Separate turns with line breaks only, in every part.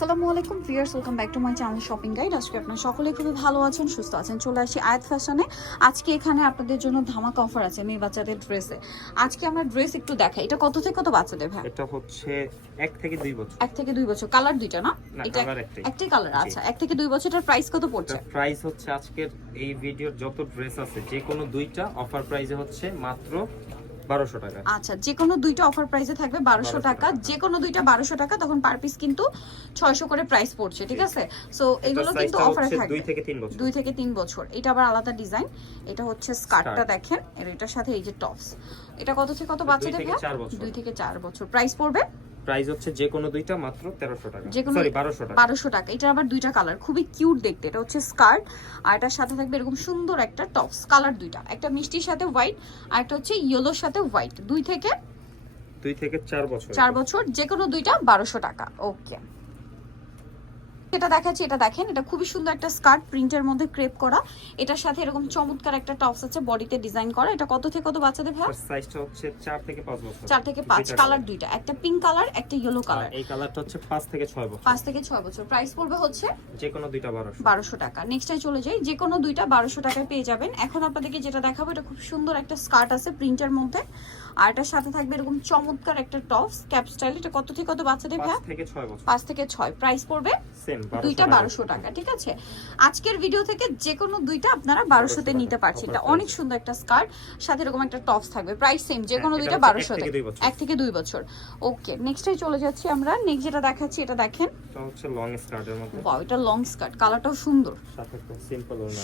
আসসালামু আলাইকুম viewers welcome back to my channel shopping guide আজকে আপনারা সকলে খুবই ভালো আছেন সুস্থ আছেন। চলে আসি আয়াত ফ্যাশনে আজকে এখানে আপনাদের জন্য ধামাকা অফার আছে মেয়ে বাচ্চাদের ড্রেসে আজকে আমরা ড্রেস একটু দেখাই। এটা কত থেকে কত বাচ্চাদের ভাই?
এটা হচ্ছে এক থেকে দুই বছর।
এক থেকে দুই বছর। কালার দুইটা না? এটা
একটাই।
কালার আচ্ছা। এক থেকে দুই বছরটার প্রাইস কত পড়ছে?
প্রাইস হচ্ছে আজকের এই ভিডিওর যত ড্রেস আছে যে কোনো দুইটা অফার প্রাইসে হচ্ছে মাত্র বারোশো টাকা।
আচ্ছা যে কোনো দুইটা অফার প্রাইসে থাকবে
1200
টাকা। যে কোনো দুইটা বারোশো টাকা তখন পার পিস কিন্তু ছয়শো করে প্রাইস পড়ছে ঠিক আছে? সো এগুলো কিন্তু অফারে থাকবে।
দুই থেকে তিন বছর।
2 থেকে 3 বছর। এটা আবার আলাদা ডিজাইন এটা হচ্ছে স্কার্টটা দেখেন এর এটার সাথে এই যে টপস এটা কত থেকে কত বাচ্চাদের
থেকে
ভাইয়া?
চার বছর।
দুই থেকে চার বছর। প্রাইস পড়বে?
প্রাইস হচ্ছে যে কোনো দুইটা মাত্র 1300 টাকা।
যে কোনো
সরি বারোশো টাকা।
1200 টাকা। এটা আবার দুইটা কালার খুবই কিউট দেখতে। এটা হচ্ছে স্কার্ট আর এটার সাথে থাকবে এরকম সুন্দর একটা টপস কালার দুইটা। একটা মিষ্টির সাথে হোয়াইট আর একটা হচ্ছে ইয়েলোর সাথে হোয়াইট দুই থেকে
দুই থেকে চার বছর
চার বছর যে কোনো দুইটা বারোশো টাকা। ওকে এটা দেখাচ্ছি এটা দেখেন এটা খুবই সুন্দর একটা স্কার্ট প্রিন্টের মধ্যে ক্রেপ করা। এটার সাথে এরকম চমৎকার একটা টপস আছে বডিতে ডিজাইন করা। এটা কত থেকে কত বাচ্চাদের ভাই
সাইজটা হচ্ছে চার থেকে পাঁচ বছর।
চার থেকে পাঁচ
দুইটা
কালার দুইটা একটা পিঙ্ক কালার একটা ইয়েলো কালার
এই কালারটা হচ্ছে পাঁচ থেকে ছয় বছর।
পাঁচ থেকে ছয় বছর। প্রাইস পড়বে হচ্ছে
যে কোনো দুইটা বারোশো।
বারোশো টাকা। নেক্সটে চলে যাই। যে কোনো দুইটা বারোশো টাকায় পেয়ে যাবেন। এখন আপনাদেরকে যেটা দেখাবো এটা খুব সুন্দর একটা স্কার্ট আছে প্রিন্টের মধ্যে। আর এটার সাথে থাকবে এরকম চমৎকার একটা টপস ক্যাপ স্টাইল। এটা কত থেকে কত বাচ্চাদের ভাই
পাঁচ থেকে ছয় বছর।
পাঁচ থেকে ছয়। প্রাইস পড়বে
সেম
দুইটা বারোশো টাকা ঠিক আছে? আজকের ভিডিও থেকে যে কোনো দুইটা আপনারা বারোশোতে নিতে পারছেন। এটা অনেক সুন্দর একটা স্কার্ট সাথে এরকম একটা টপস থাকবে। প্রাইস সেম যে কোনো দুইটা বারোশোতে। এক থেকে দুই বছর। ওকে নেক্সটে চলে যাচ্ছি আমরা। নেক্সট যেটা দেখাচ্ছি এটা দেখেন।
এটা লং
স্কার্ট কালারটাও সুন্দর।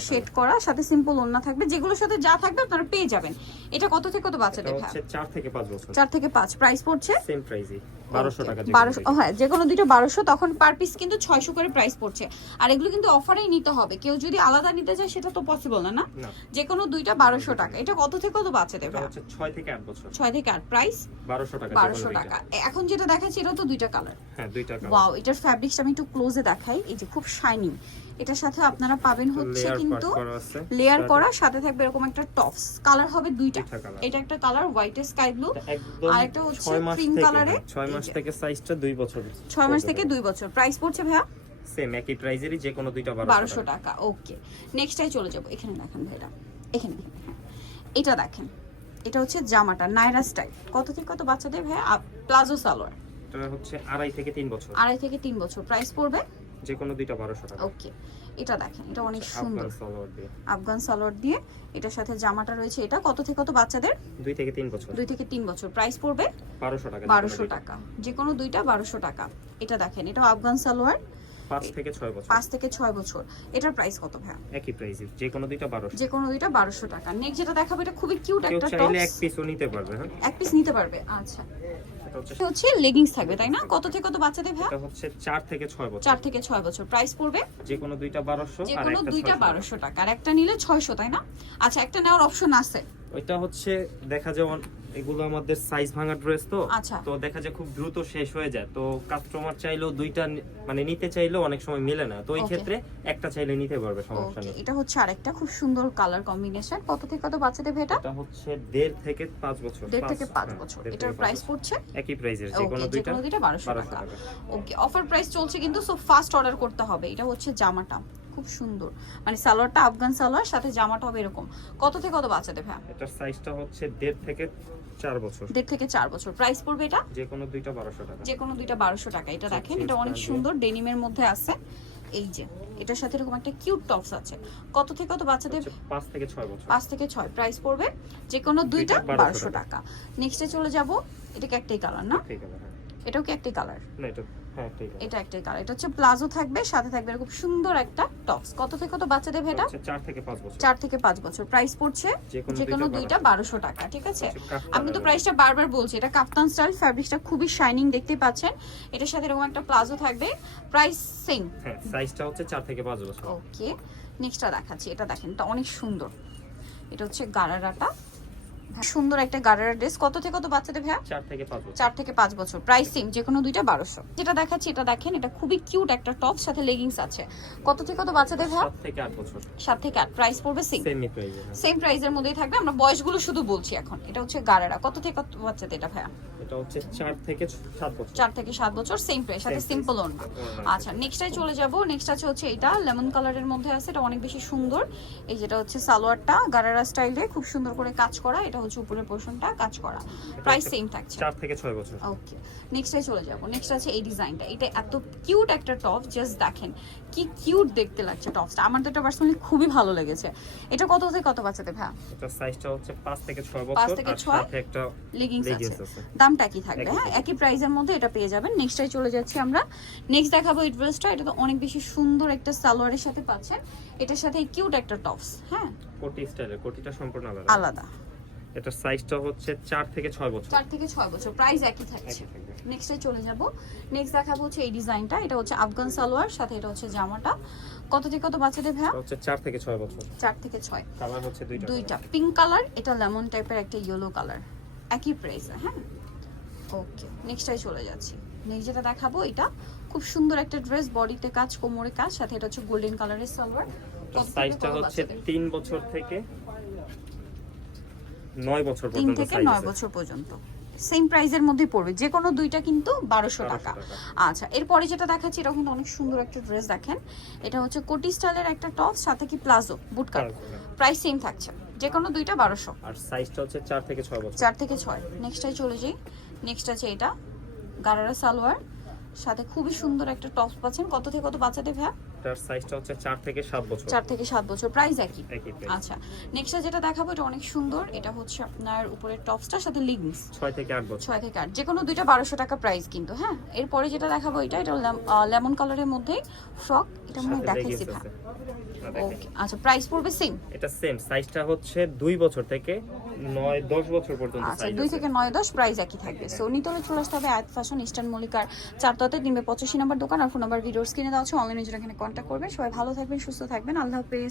শেড করা সাথে সিম্পল ওড়না থাকবে। যেগুলোর সাথে যা থাকবে আপনারা পেয়ে যাবেন। এটা কত থেকে কত বাচ্চাদের
চার থেকে পাঁচ বছর।
চার থেকে পাঁচ। প্রাইস পড়ছে?
সেম প্রাইসই বারোশো টাকা যে কোনো
বারোশো
দুইটা।
হ্যাঁ যে কোনো দুইটা বারোশো তখন পার পিস কিন্তু ছয়শো করে প্রাইস পড়ছে। আর এগুলো কিন্তু অফারেই নিতে হবে। কেউ যদি আলাদা নিতে চায় সেটা তো পসিবল না না? যে কোনো দুইটা বারোশো টাকা। এটা কত থেকে কত
এটা
ভাই
হচ্ছে ছয় থেকে আট বছর।
ছয় থেকে আট প্রাইস
বারোশো টাকা
বারোশো টাকা। এখন যেটা দেখাচ্ছি এটাও তো দুইটা কালার
হ্যাঁ দুইটা কালার
ওয়াও এটার ফ্যাব্রিক্সটা আমি একটু ক্লোজে দেখাই। এই যে খুব শাইনিং এটার সাথে আপনারা পাবেন হচ্ছে কিন্তু লেয়ার করা সাথে থাকবে এরকম একটা টপস কালার হবে দুইটা। এটা একটা কালার হোয়াইট স্কাই ব্লু আর একটা হচ্ছে এ
হ্যাঁ, ছয় মাস থেকে সাইজটা দুই বছর
ছয় মাস থেকে দুই বছর। প্রাইস পড়ছে ভাইয়া?
সেম একই প্রাইজেরই যে কোনো দুইটা
বারোশো
বারোশো টাকা।
টাকা ওকে নেক্সটটাই চলে যাব। এখানে দেখেন ভাইরা এখানে এটা দেখেন এটা হচ্ছে জামাটা নাইরা স্টাইল কত থেকে কত বাচ্চাদের ভাইয়া? প্লাজো সালোয়ার।
এটা হচ্ছে আড়াই থেকে তিন বছর।
আড়াই থেকে তিন বছর। প্রাইস পড়বে?
যে কোনো দুইটা বারোশো টাকা।
ওকে এটা দেখেন এটা অনেক সুন্দর।
আফগান সালোয়ার দিয়ে।
এটার সাথে জামাটা রয়েছে এটা। কত থেকে কত বাচ্চাদের?
দুই থেকে তিন বছর।
দুই থেকে তিন বছর। প্রাইস পড়বে
বারোশো টাকা যে কোনো
বারোশো
দুইটা।
টাকা। যে কোনো দুইটা বারোশো টাকা। এটা দেখেন এটা আফগান সালোয়ার।
পাঁচ থেকে ছয় বছর।
পাঁচ থেকে ছয় বছর। এটার প্রাইস কত ভাইয়া?
একই প্রাইজে যে কোনো দুইটা বারোশো।
যে কোনো দুইটা বারোশো টাকা। নেক্সট যেটা দেখাবো এটা খুবই কিউট
কেউ
একটা
চাইলে এক পিসও নিতে পারবে হ্যাঁ?
এক পিস নিতে পারবে আচ্ছা।
এটা হচ্ছে
হচ্ছে লেগিংস থাকবে তাই না? কত থেকে কত বাচ্চাদের ভাই?
এটা হচ্ছে চার থেকে ছয় বছর।
চার থেকে ছয় বছর। প্রাইস পড়বে?
যে কোনো দুইটা বারোশো
যে
আর একটা
দুইটা
600
বারোশো টাকা। আর একটা নিলে ছয়শো তাই না? আচ্ছা একটা নেওয়ার অপশন আছে।
ওইটা হচ্ছে দেখা যায় এগুলো আমাদের সাইজ ভাঙা ড্রেস তো।
আচ্ছা।
তো দেখা যায় খুব দ্রুত শেষ হয়ে যায়। তো কাস্টমার চাইলেও দুইটা মানে নিতে চাইলেও অনেক সময় মেলে না। তো ওই
Okay.
ক্ষেত্রে একটা চাইলে নিতে পারবে সমস্যা নেই।
এটা হচ্ছে আরেকটা খুব সুন্দর কালার কম্বিনেশন কত থেকে কত বাচ্চাদের ভাইটা
এটা? হচ্ছে দেড় থেকে পাঁচ বছর।
দেড় থেকে পাঁচ
হ্যাঁ,
বছর। এটার প্রাইস। পড়ছে?
একই প্রাইজের যে কোনো
যে
দুইটা
কোনো দুইটা বারোশো
বারোশো
টাকা।
টাকা।
ওকে অফার প্রাইস চলছে কিন্তু সো ফাস্ট অর্ডার করতে হবে। এটা হচ্ছে জামাটা খুব সুন্দর। মানে সালোয়ারটা আফগান সালোয়ার সাথে জামাটা হবে এরকম। কত থেকে কত বাচ্চাদের ভাই
এটার সাইজটা হচ্ছে দেড় থেকে চার বছর।
দেড় থেকে চার বছর। প্রাইস পড়বে এটা?
যে কোনো দুইটা বারোশো টাকা।
যে কোনো দুইটা বারোশো টাকা। এটা দেখেন এটা অনেক সুন্দর ডেনিমের মধ্যে আছে। এই যে এটার সাথে এরকম একটা কিউট টপস আছে। কত থেকে কত বাচ্চাদের?
পাঁচ থেকে ছয় বছর।
পাঁচ থেকে ছয়। প্রাইস পড়বে যে কোনো দুইটা বারোশো
1200
টাকা। নেক্সটে চলে যাব এটা কি একটাই কালার না?
আছে হ্যাঁ।
এটাও কি একটাই কালার
না এটা হ্যাঁ ঠিক আছে
এটা একটাই কালার এটা হচ্ছে প্লাজো থাকবে সাথে থাকবে খুব সুন্দর একটা টপস কত থেকে কত বাচ্চাদের ভেটা?
হচ্ছে চার থেকে পাঁচ বছর।
চার থেকে পাঁচ বছর। প্রাইস পড়ছে
যে কোনো দুইটা
দুইটা বারোশো। টাকা ঠিক আছে? আমি তো প্রাইসটা বারবার বলছি এটা কাফতান স্টাইল ফ্যাব্রিক্সটা খুবই শাইনিং দেখতে পাচ্ছেন। এটার সাথে এরকম একটা প্লাজো থাকবে। প্রাইস সেম
হ্যাঁ সাইজটা হচ্ছে চার থেকে পাঁচ বছর।
ওকে নেক্সটটা দেখাচ্ছি। এটা দেখেন এটা অনেক সুন্দর। এটা হচ্ছে গারারাটা। সুন্দর একটা গাড়ার ড্রেস। কত থেকে কত বাচ্চাদের ভাইয়া
চার থেকে পাঁচ বছর।
চার থেকে পাঁচ বছর। প্রাইস সেম যে কোনো দুইটা বারোশো। যেটা দেখাচ্ছি এটা দেখেন এটা খুবই কিউট একটা টপ সাথে লেগিংস আছে। কত থেকে কত বাচ্চাদের ভাইয়া
সাত থেকে আট বছর।
সাত থেকে আট। প্রাইস পড়বে সেম
সেমি
প্রাইসের মধ্যেই থাকবে। আমরা বয়সগুলো শুধু বলছি এখন। এটা হচ্ছে গাড়ারা। কত থেকে কত বাচ্চাদের এটা ভাইয়া?
এটা হচ্ছে চার থেকে সাত বছর।
থেকে বছর সেম প্রাইস সাথে সিম্পল ওড়না। আচ্ছা নেক্সটটাই চলে যাব। নেক্সট আছে হচ্ছে এটা লেমন কালারের মধ্যে আছে। এটা অনেক বেশি সুন্দর। এই যেটা হচ্ছে সালোয়ারটা গারারা স্টাইলে খুব সুন্দর করে কাজ করা। এটা হচ্ছে উপরের পোর্শনটা কাজ করা। প্রাইস সেম থাকছে।
চার থেকে ছয় বছর।
ওকে নেক্সটে চলে যাব। নেক্সট আছে এই ডিজাইনটা এটা এত কিউট একটা টপ জাস্ট দেখেন কি কিউট দেখতে লাগছে টপসটা আমার তো এটা পার্সোনালি খুবই ভালো লেগেছে। এটা কত থেকে কত বাচ্চাতে ভাই
এটা সাইজটা হচ্ছে পাঁচ থেকে ছয়
পাঁচ
বছর
থেকে
আর সাথে একটা
লেগিংস আছে। দামটা কি থাকবে? হ্যাঁ একই প্রাইসের মধ্যে এটা পেয়ে যাবেন। নেক্সটটাই চলে যাচ্ছি আমরা। নেক্সট দেখাবো এই ড্রেসটা এটা তো অনেক বেশি সুন্দর একটা সালোয়ারের সাথে পাচ্ছেন। এটার সাথে কিউট একটা টপস হ্যাঁ?
কোটি স্টাইলের কোটিটা সম্পূর্ণ আলাদা।
আলাদা।
এটার সাইজটা হচ্ছে চার থেকে ছয় বছর।
চার থেকে ছয় বছর প্রাইস একই থাকছে। নেক্সটে চলে যাব। নেক্সট দেখাবো হচ্ছে এই ডিজাইনটা এটা হচ্ছে আফগান সালোয়ার সাথে এটা হচ্ছে জামাটা। কত থেকে কত বাচ্চাদের
এটা হচ্ছে চার থেকে ছয় বছর।
চার থেকে ছয়।
কালার হচ্ছে দুইটা।
দুইটা। পিঙ্ক কালার এটা লেমন টাইপের একটা ইয়েলো কালার একই প্রাইস হ্যাঁ? ওকে নেক্সটটাই চলে যাচ্ছি। নেক্সট যেটা দেখাবো এটা খুব সুন্দর একটা ড্রেস বডিতে কাজ কোমরে কাজ সাথে এটা হচ্ছে গোল্ডেন কালারের সালোয়ার।
সাইজটা হচ্ছে তিন বছর থেকে নয় বছর
তিন
পর্যন্ত
থেকে
সাইজ
নয় বছর পর্যন্ত। সেম প্রাইসের মধ্যেই পড়বে। যে কোনো দুইটা কিন্তু বারোশো টাকা। আচ্ছা এরপরে যেটা দেখাচ্ছি এটা কিন্তু অনেক সুন্দর একটা ড্রেস দেখেন। এটা হচ্ছে কোটি স্টাইলের একটা টপ সাথে কি প্লাজো বুটকাট প্রাইস সেম থাকছে। যে কোনো দুইটা বারোশো।
আর সাইজটা হচ্ছে চার থেকে ছয় বছর।
চার থেকে ছয়। নেক্সটটাই চলে যাই। নেক্সট আছে এটা গারারা সালোয়ার। সাথে খুবই সুন্দর একটা টপস পাচ্ছেন। কত থেকে কত বাচ্চাদের ভাইয়া?
এটার সাইজটা হচ্ছে চার থেকে সাত বছর।
4 থেকে 7 বছর প্রাইস একই। আচ্ছা নেক্সট যেটা দেখাবো এটা অনেক সুন্দর এটা হচ্ছে আপনার উপরের টপসটার সাথে লিগিংস
ছয় থেকে আট বছর।
ছয় থেকে আট যে কোনো দুইটা বারোশো টাকা প্রাইস কিন্তু হ্যাঁ? এরপরে যেটা দেখাবো এটা এটা লেমন কালারের মধ্যেই ফ্রক এটা মনে দেখাইছি। ওকে আচ্ছা প্রাইস পড়বে সেম
এটা সেম সাইজটা হচ্ছে 2 বছর থেকে 9 10 বছর পর্যন্ত
আচ্ছা
সাইজ
দুই থেকে 9 10 প্রাইস একই থাকবে। সো নিতলে চলে আসতে হবে আয়াত ফ্যাশন ইস্টার্ন মলিকার চারটাতে নিবে পঁচাশি নাম্বার দোকান আর ফোন নাম্বার ভিডিওর স্ক্রিনে দেওয়া আছে। অনলাইনে জন্য এখানে কন্টাক্ট করবেন। সবাই ভালো থাকবেন সুস্থ থাকবেন। আল্লাহ হাফেজ।